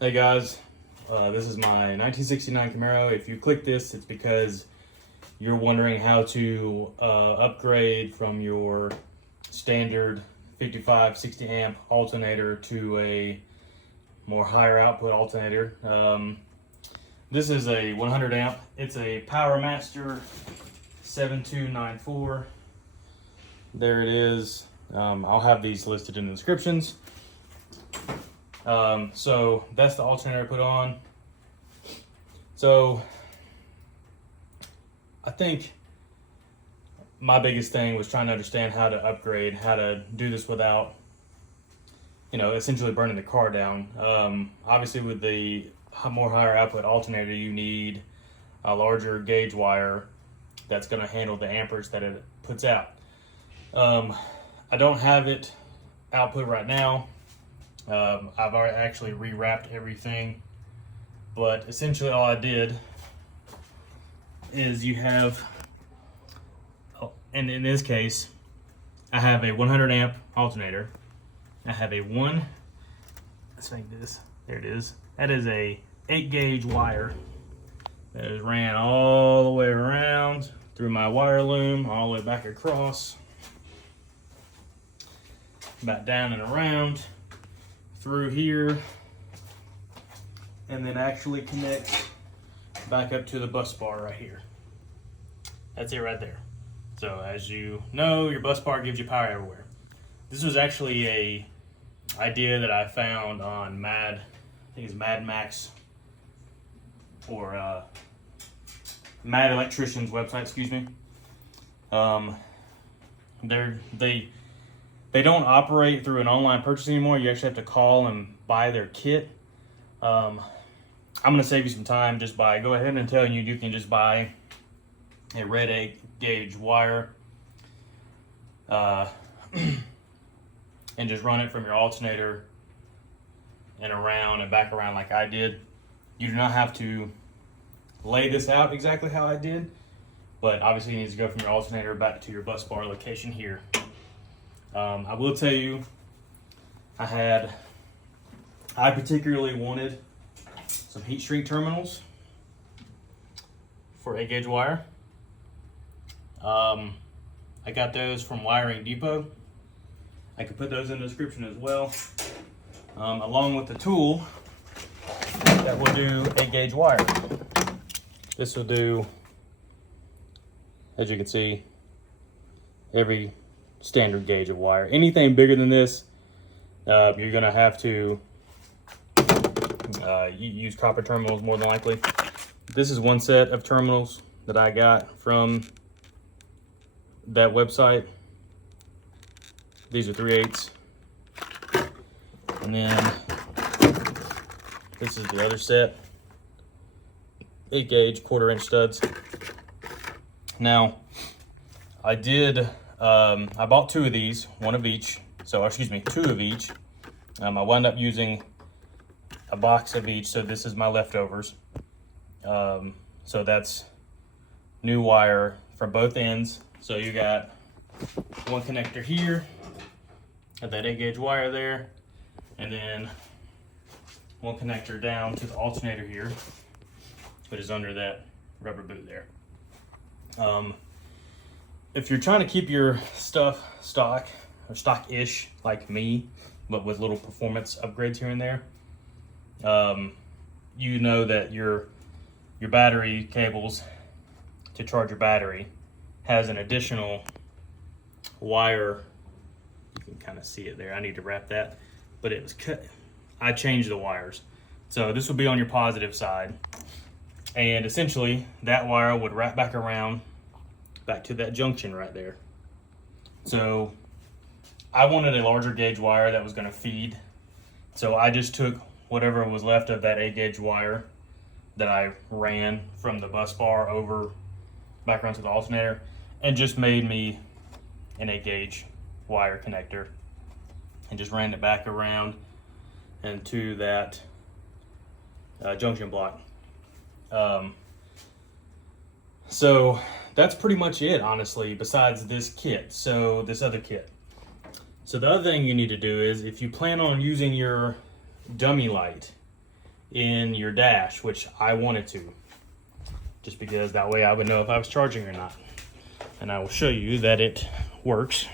Hey guys, this is my 1969 Camaro. If you click this, it's because you're wondering how to upgrade from your standard 55, 60 amp alternator to a more higher output alternator. This is a 100 amp. It's a Power Master 7294. There it is. I'll have these listed in the descriptions. So that's the alternator I put on. So I think my biggest thing was trying to understand how to upgrade, how to do this without, essentially burning the car down. Obviously with the more higher output alternator, you need a larger gauge wire that's going to handle the amperage that it puts out. I don't have it output right now. I've already actually rewrapped everything, but essentially all I did is you have, and in this case, I have a 100 amp alternator. I have let's make this, there it is. That is a 8 gauge wire that is ran all the way around through my wire loom, all the way back across, back down and around, through here, and then actually connects back up to the bus bar right here. That's it right there. So as you know, your bus bar gives you power everywhere. This was actually a idea that I found on I think it's Mad Max or Mad Electrician's website, excuse me. They don't operate through an online purchase anymore. You actually have to call and buy their kit. I'm gonna save you some time just by go ahead and telling you can just buy a red 8 gauge wire and just run it from your alternator and around and back around like I did. You do not have to lay this out exactly how I did, but obviously you need to go from your alternator back to your bus bar location here. I will tell you, I particularly wanted some heat shrink terminals for 8 gauge wire. I got those from Wiring Depot. I could put those in the description as well, along with the tool that will do 8 gauge wire. This will do, as you can see, every standard gauge of wire. Anything bigger than this, you're gonna have to use copper terminals more than likely. This is one set of terminals that I got from that website. These are 3/8. And then this is the other set, 8 gauge 1/4 inch studs. Now, I bought 2 of these, 1 of each. So, excuse me, 2 of each. I wound up using a box of each, so this is my leftovers. So that's new wire from both ends. So you got one connector here, got that 8 gauge wire there, and then one connector down to the alternator here, which is under that rubber boot there. If you're trying to keep your stuff stock or stock-ish like me, but with little performance upgrades here and there, you know that your battery cables to charge your battery has an additional wire. You can kind of see it there. I need to wrap that, but it was cut. I changed the wires. So this will be on your positive side. And essentially that wire would wrap back around back to that junction right there. So I wanted a larger gauge wire that was going to feed. So I just took whatever was left of that 8 gauge wire that I ran from the bus bar over back around to the alternator and just made me an 8 gauge wire connector and just ran it back around and to that junction block. So that's pretty much it, honestly, besides this kit. So this other kit. So the other thing you need to do is, if you plan on using your dummy light, in your dash, which I wanted to, just because that way I would know if I was charging or not. And I will show you that it works.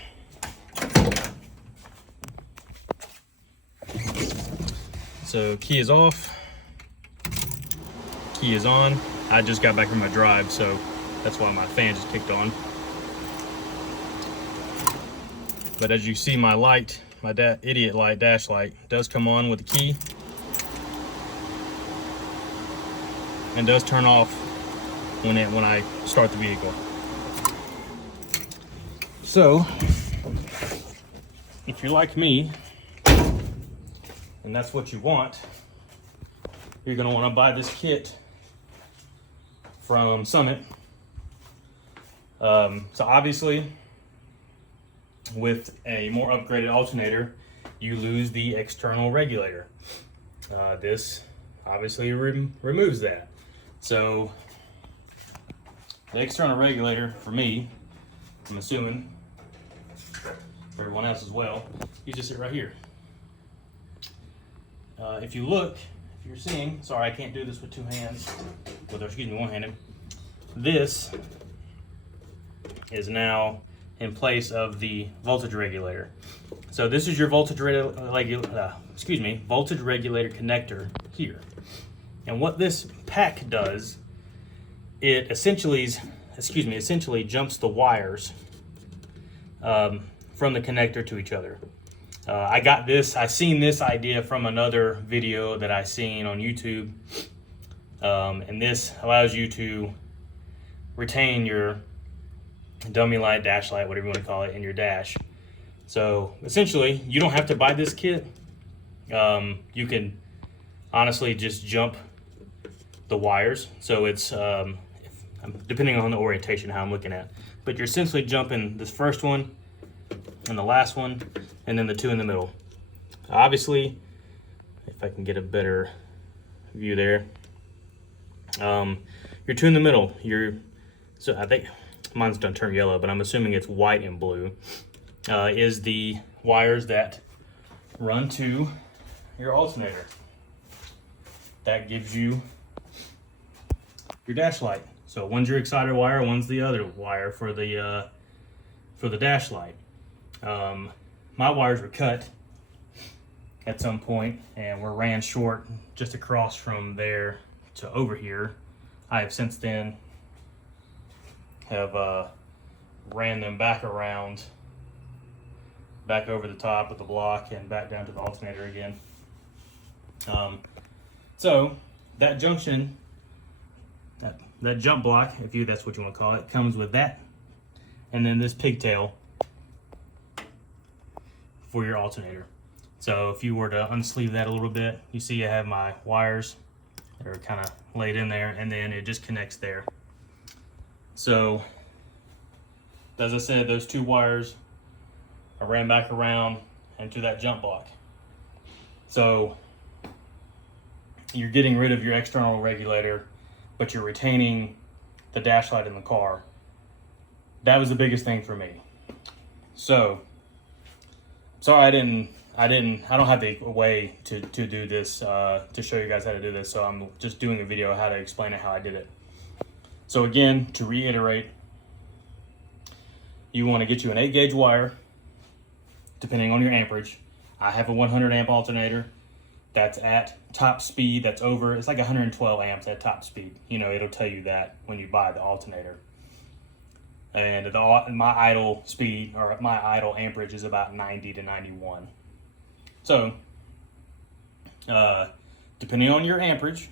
So key is off, key is on. I just got back from my drive, so that's why my fan just kicked on. But as you see, my light, my idiot light, dash light, does come on with the key and does turn off when I start the vehicle. So if you're like me and that's what you want, you're going to want to buy this kit from Summit. So obviously, with a more upgraded alternator, you lose the external regulator. This obviously removes that. So the external regulator for me, I'm assuming for everyone else as well, you just sit right here. If you look, if you're seeing, sorry I can't do this with two hands, excuse me, one-handed. This is now in place of the voltage regulator. So this is your voltage regulator connector here. And what this pack does, it essentially jumps the wires from the connector to each other. I seen this idea from another video that I seen on YouTube. And this allows you to retain your dummy light, dash light, whatever you want to call it, in your dash. So essentially, you don't have to buy this kit. You can honestly just jump the wires. So it's, depending on the orientation, how I'm looking at. But you're essentially jumping this first one and the last one, and then the two in the middle. Obviously, if I can get a better view there, your two in the middle, so I think mine's done turn yellow, but I'm assuming it's white and blue, is the wires that run to your alternator. That gives you your dash light. So one's your exciter wire, one's the other wire for the dash light. My wires were cut at some point and were ran short just across from there to over here. I have since then ran them back around, back over the top of the block and back down to the alternator again. So that junction, that jump block, if that's what you want to call it, comes with that, and then this pigtail for your alternator. So if you were to unsleeve that a little bit, you see I have my wires that are kind of laid in there, and then it just connects there. So as I said, those two wires are ran back around into that jump block. So you're getting rid of your external regulator, but you're retaining the dash light in the car. That was the biggest thing for me. So sorry I don't have a way to do this, to show you guys how to do this, so I'm just doing a video how to explain it, how I did it. So again, to reiterate, you want to get you an 8-gauge wire, depending on your amperage. I have a 100 amp alternator that's at top speed, it's like 112 amps at top speed. You know, it'll tell you that when you buy the alternator. And my idle speed, or my idle amperage, is about 90 to 91. So, depending on your amperage,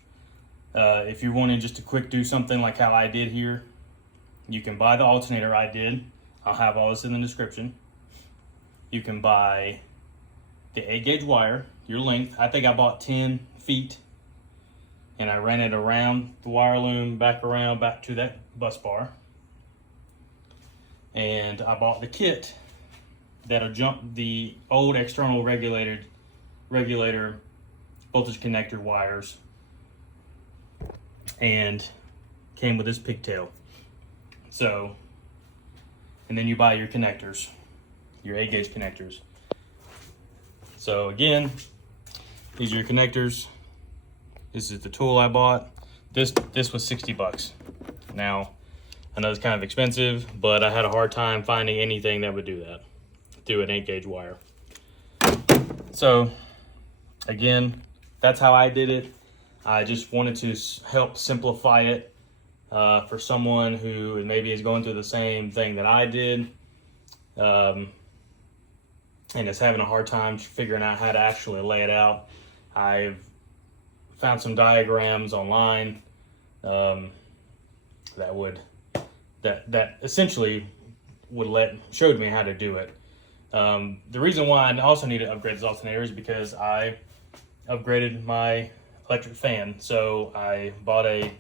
if you're wanting just to quick do something like how I did here, you can buy the alternator I did. I'll have all this in the description. You can buy the 8-gauge wire, your length. I think I bought 10 feet, and I ran it around the wire loom, back around, back to that bus bar. And I bought the kit that'll jump the old external regulator voltage connector wires, and came with this pigtail. So, and then you buy your connectors, your 8-gauge connectors. So again, these are your connectors. This is the tool I bought. This was 60 bucks. Now, I know it's kind of expensive, but I had a hard time finding anything that would do that, do an 8-gauge wire. So, again, that's how I did it. I just wanted to help simplify it for someone who maybe is going through the same thing that I did, and is having a hard time figuring out how to actually lay it out. I've found some diagrams online that essentially showed me how to do it. The reason why I also need to upgrade this alternator is because I upgraded my electric fan. So I bought a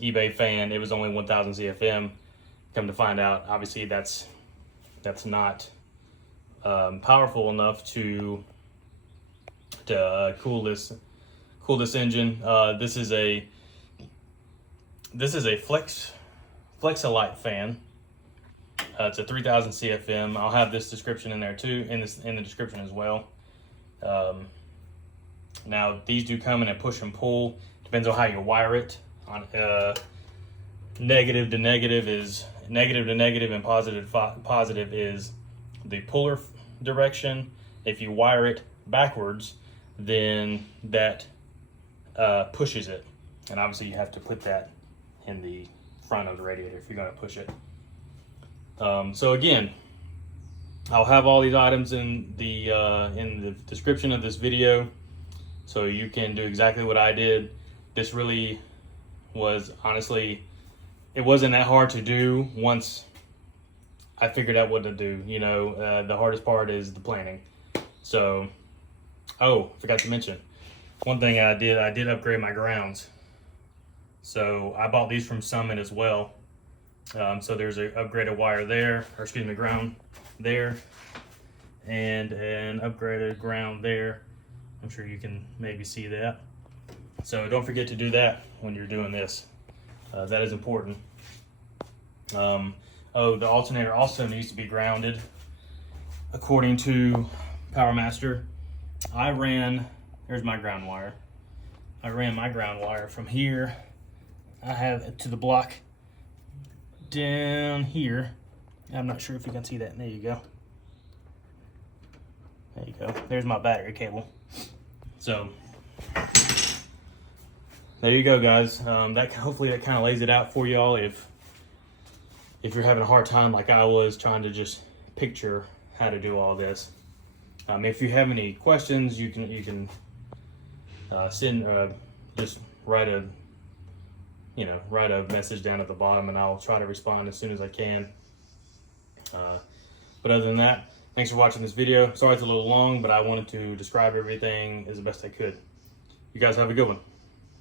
eBay fan. It was only 1,000 CFM. Come to find out, obviously that's not powerful enough to cool this engine. This is a Flexolite fan. It's a 3,000 CFM. I'll have this description in there too, in the description as well. Now these do come in a push and pull. Depends on how you wire it. On negative to negative is negative to negative, and positive is the puller direction. If you wire it backwards, then that pushes it, and obviously you have to put that in the front of the radiator if you're going to push it. So again, I'll have all these items in the description of this video, so you can do exactly what I did. This really was, honestly, it wasn't that hard to do once I figured out what to do. You know, the hardest part is the planning. So, oh, forgot to mention, one thing I did upgrade my grounds. So I bought these from Summit as well. So there's an upgraded wire there, or excuse me, ground there, and an upgraded ground there. I'm sure you can maybe see that. So don't forget to do that when you're doing this. That is important. Oh, the alternator also needs to be grounded. According to PowerMaster, here's my ground wire. I ran my ground wire from here. I have it to the block down here. I'm not sure if you can see that. There you go. There you go. There's my battery cable. So there you go, guys. Hopefully that kind of lays it out for y'all if you're having a hard time like I was trying to just picture how to do all this. If you have any questions, you can just write a message down at the bottom, and I'll try to respond as soon as I can. But other than that, thanks for watching this video. Sorry it's a little long, but I wanted to describe everything as the best I could. You guys have a good one.